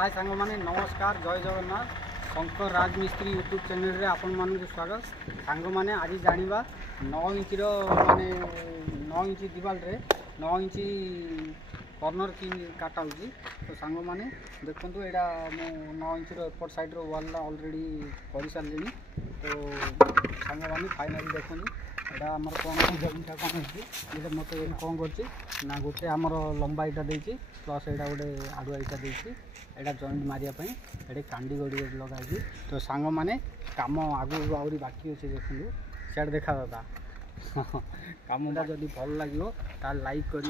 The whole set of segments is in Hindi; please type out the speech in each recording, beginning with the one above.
हाय सांग मैंने नमस्कार जय जगन्नाथ शंकर राजमिस्त्री यूट्यूब चैनल रे आपण मानक स्वागत। सांग मैंने आज जाना 9 इंच माने 9 इंच दीवार रे 9 इंच कर्नर की काटा हो। तो सांग मैंने देखो यहाँ मु 9 इंच एपट साइड वाल ऑलरेडी कर सारे। तो सांग मैंने फाइनाली देखो यहाँ आमर कौन जमीटा कौन है मत कौन करना गोटे आमर लंबा इटा देती प्लस यहाँ गोटे आड़ुआ इटा देती यहाँ जॉइंट मारियापाई ये कांडी गड़ी लगे। तो सांग मैंने कम आगू आहरी बाकी अच्छे देखो सियाड़े देखा दादा कमटा जदि भल लगे ताल लाइक कर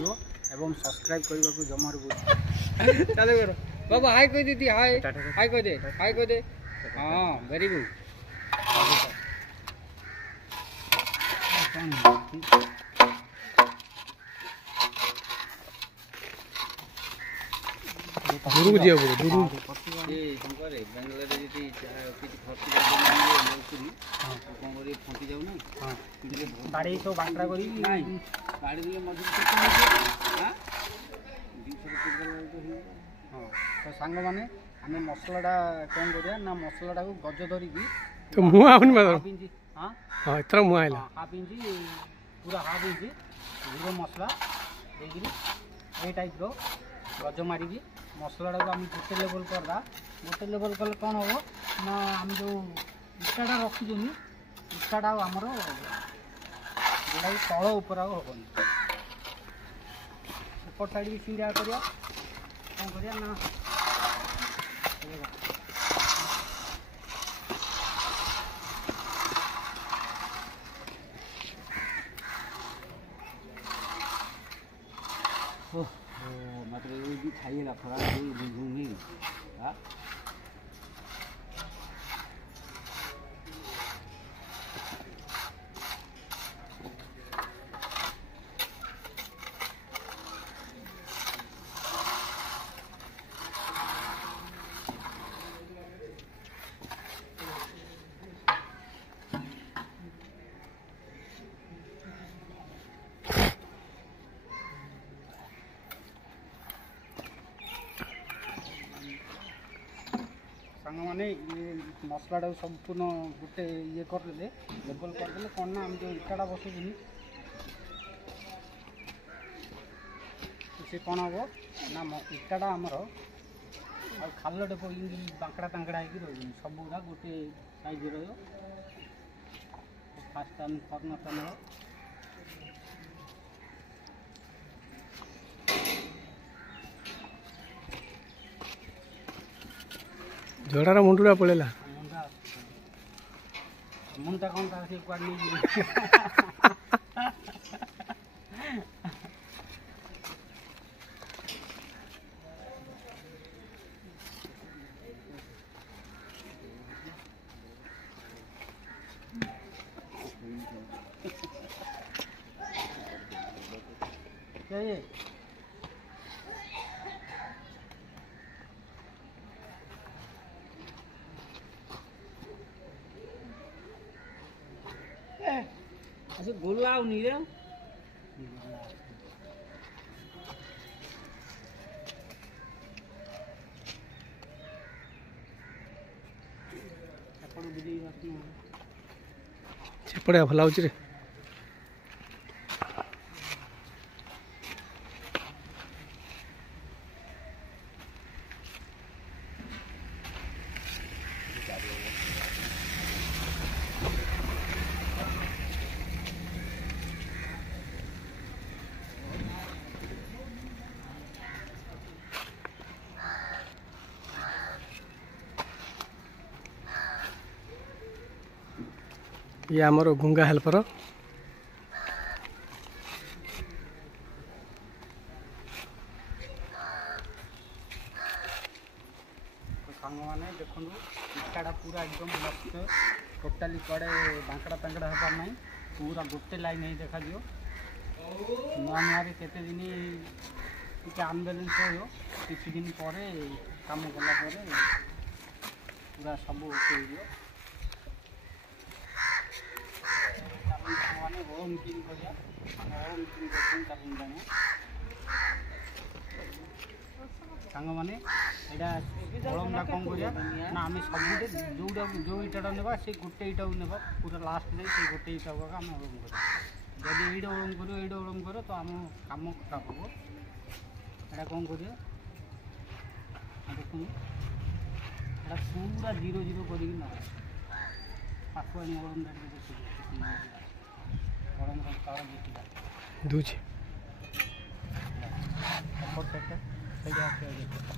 एवं सब्सक्राइब करने को जमार बुझ चलो करो बाबा हाय कह दीदी हाय हाय कह दे हाँ वेरी गुड। दूर जी दूर शंकर बेंगलोर जी खर्ची कौन कर फंटी जाऊना गाड़ी सब बांटा कर गाड़ी दिए मजूरी हाँ तो सांग मैंने आम मसलाटा कौन करा ना मसलाटा को गज धरिकी तो मुआ हाफ इंच हाँ हाँ इतना मुआ है हाफ इंच पूरा हाफ इंच जीरो मसला ये टाइप रो गज मारिकी मसलाटा को आम गोटे लेवल करदा गोटे लेवल कले कौन हम ना आम जो इटाटा रखुन इटाटा आमर जोटा तल उपर हेनी एपट साइड भी सीधा करा कौन करा ना मतलब ये भी खाइएगा थोड़ा घूमी हाँ मैंने ये मसलाटा संपूर्ण गोटे ये करदे लेवल करदे कौन ना आम जो इटाटा बसुनी सी कौन हम ना इटाटा आमर आ खाल डेप बांकड़ा तांकड़ा हो सब गुड़ा गोटे साइज फास्ट आम कर्नरटा ना झड़ार मुंडा पड़ेगा मुंडा कौन से कुआड़ नहीं क्या ये अच्छा गोला नहीं रे सेपड़े भल हो रे ये आमर गुंगा हेल्पर सांग मैंने देखो इटाटा पूरा एकदम मस्त टोटाली कड़े बांकड़ा तांकड़ा हबार ना पूरा गोटे लाइन ही देखा दियो नुआ नुआ केते दिन टी आनबालांस हो किसी दिन पर कम कला पूरा सब ओके हो मीटिंग करिया मीटिंग करते ସାଙ୍ଗମାନେ ଏଇଟା କଳମଟା କ'ଣ କରିବା ନା ଆମେ ସବୁଠେ ଯେଉଁ ଇଟାଟା ନେବା ସେ ଗୋଟେ ଇଟାକୁ ନେବା ପୁରା ଲାଷ୍ଟ ଯାଇ ସେ ଗୋଟେ ଇଟାକୁ ଆମେ ଓଳମ କରିବା। ଯଦି ଏଇଟା ଓଳମ କରିବ ଏଇଟା ଓଳମ କରିବ ତ ଆମ କାମ ଖରାପ ହେବ। ଏଇଟା କ'ଣ କରିବା ଦେଖନ୍ତୁ ଏଇଟା ପୁରା 0 କରିକି ନେବା ପାଖ ଆଣି ଓଳମଟା ଟିକେ ଦେଖିବ ଓଳମର ତାର ଦେଖିବା दूचे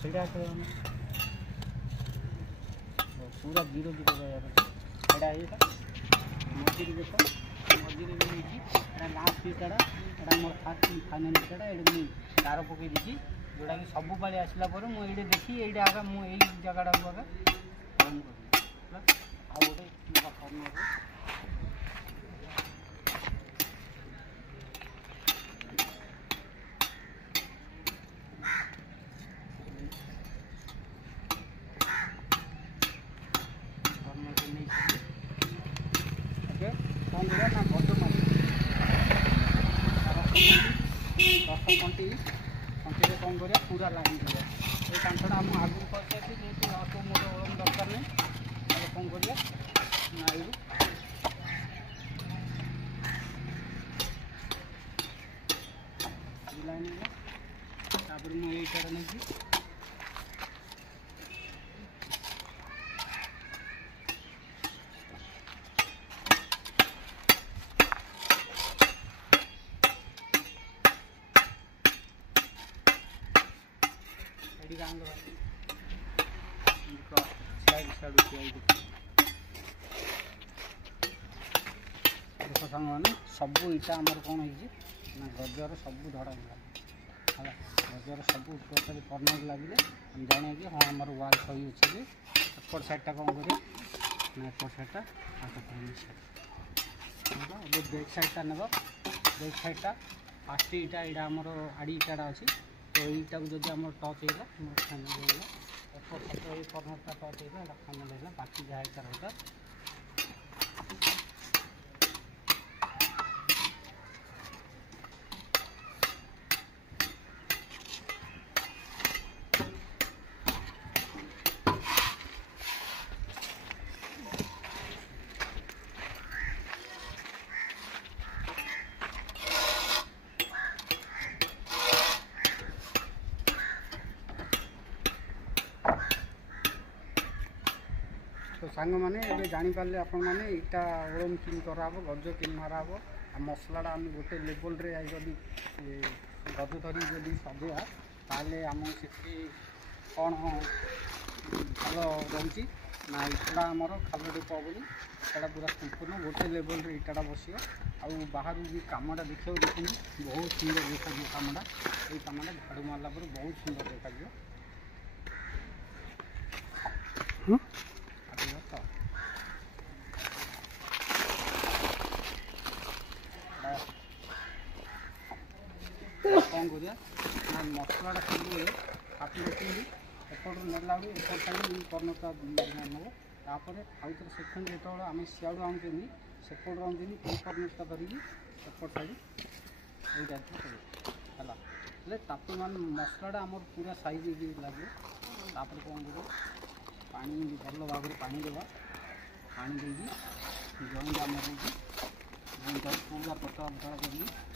ସେଇଟା ଆମେ ପୁରା 0 ରହିବାର ଏଇଟା ଏଇଟା ମଝିରେ ଦେଖ ମଝିରେ ବି ନେଇଛି ଏଇଟା ଲାଷ୍ଟ ଇଟାଟା ଏଇଟା ମୋର ଫାଇନାଲ୍ ଇଟାଟା ଏଇଟା ମୁଁ ଗାର ପକାଇ ଦେଇଛି ଯେଉଁଟାକି ସବୁ ପାଳି ଆସିଲା ପରେ ମୁଁ ଏଇଠି ଦେଖି ଏଇଟା ଆଗ ମୁଁ ଏଇ ଜାଗାଟାକୁ ଆଗ ବନ୍ଦ କରିବି ଆଉ ଗୋଟେ ଫର୍ମରେ କ'ଣ କରିବା ନା ଗଜ ମାରି 10 କଣ୍ଟିରେ କ'ଣ କରିବା ପୁରା ଲାଇନ୍ କରିବା ଏଇ କାନ୍ଥଟା ଆମ ଆଗକୁ କରିସାରିଛି ଯେହେତୁ ଅଳ୍ପ ମୋର ଓଳମ ଦରକାର ନାହିଁ ତାହେଲେ କ'ଣ କରିବା ନା ଏଇରୁ ଲାଇନ୍ ହେଲା ତାପରେ ମୁଁ ଏଇଟାରେ ନେଇଛି ଦେଖ ସାଙ୍ଗମାନେ ସବୁ ଇଟା ଆମର କ'ଣ ହେଇଛି ନା ଗଜର ସବୁ ଧଡ଼ା ହେଲା ଗଜର ସବୁ ଟୋଟାଲି କର୍ଣ୍ଣର ଲାଗିଲେ ଆମେ ଜାଣିବା କି ହଁ ଆମର ୱାଲ୍ ସହି ଅଛି ଯେ ଏପଟ ସାଇଡ଼୍ଟା କ'ଣ କରିବା ନା ଏପଟ ସାଇଡ଼୍ଟା ଏବେ ବ୍ୟାକ୍ ସାଇଡ଼୍ଟା ନେବ ବ୍ୟାକ୍ ସାଇଡ଼୍ଟା ଫାଷ୍ଟ ଇଟା ଏଇଟା ଆମର ଆଡ଼ି ଇଟାଟା ଅଛି ତ ଏଇଟାକୁ ଯଦି ଆମର ଟଚ୍ ହେଇଗଲା ଫାଇନାଲ୍ ହେଇଗଲା ଏପଟ ସାଇଡ଼୍ର ଏଇ କର୍ଣ୍ଣରଟା ଟଚ୍ ହେଇଗଲା ଏଇଟା ଫାଇନାଲ୍ ହେଇଗଲା ବାକି ଯାହା ଇଟା ରହିଲା तो सांग मैंने ये जापारे आपण मैंने इटा ओलम कि कराब गज कि माराब आ मसलाटा आम गोटे लेवल रे जदि गज धरी जदि सजेया ताले आम से कौन भल रही ना इटा आमर खाल ढूप हेनी इटा पूरा संपूर्ण गोटे लेवल रे इटाटा बस आउ बाहर भी कामटा देखा देखते बहुत सुंदर देखा कामटा ये कामटा झाड़ू मारला बहुत सुंदर देखा कौन करिया मसलाटा सब काटी रखी एपट नेला एपट साइड कर्णता नब तापर आउ थे सेकेंड जो आम सियाड़ आनुनी सेपट आनुनी कर्णता धरिकी एपट साइड यही टाइप है मान मसलाटा आम पूरा साइज लगे तापर कौन कर पानी भल भाव पानी देवा पानी देगी जॉइंट आम जॉइंट पूरा पतला पतला कर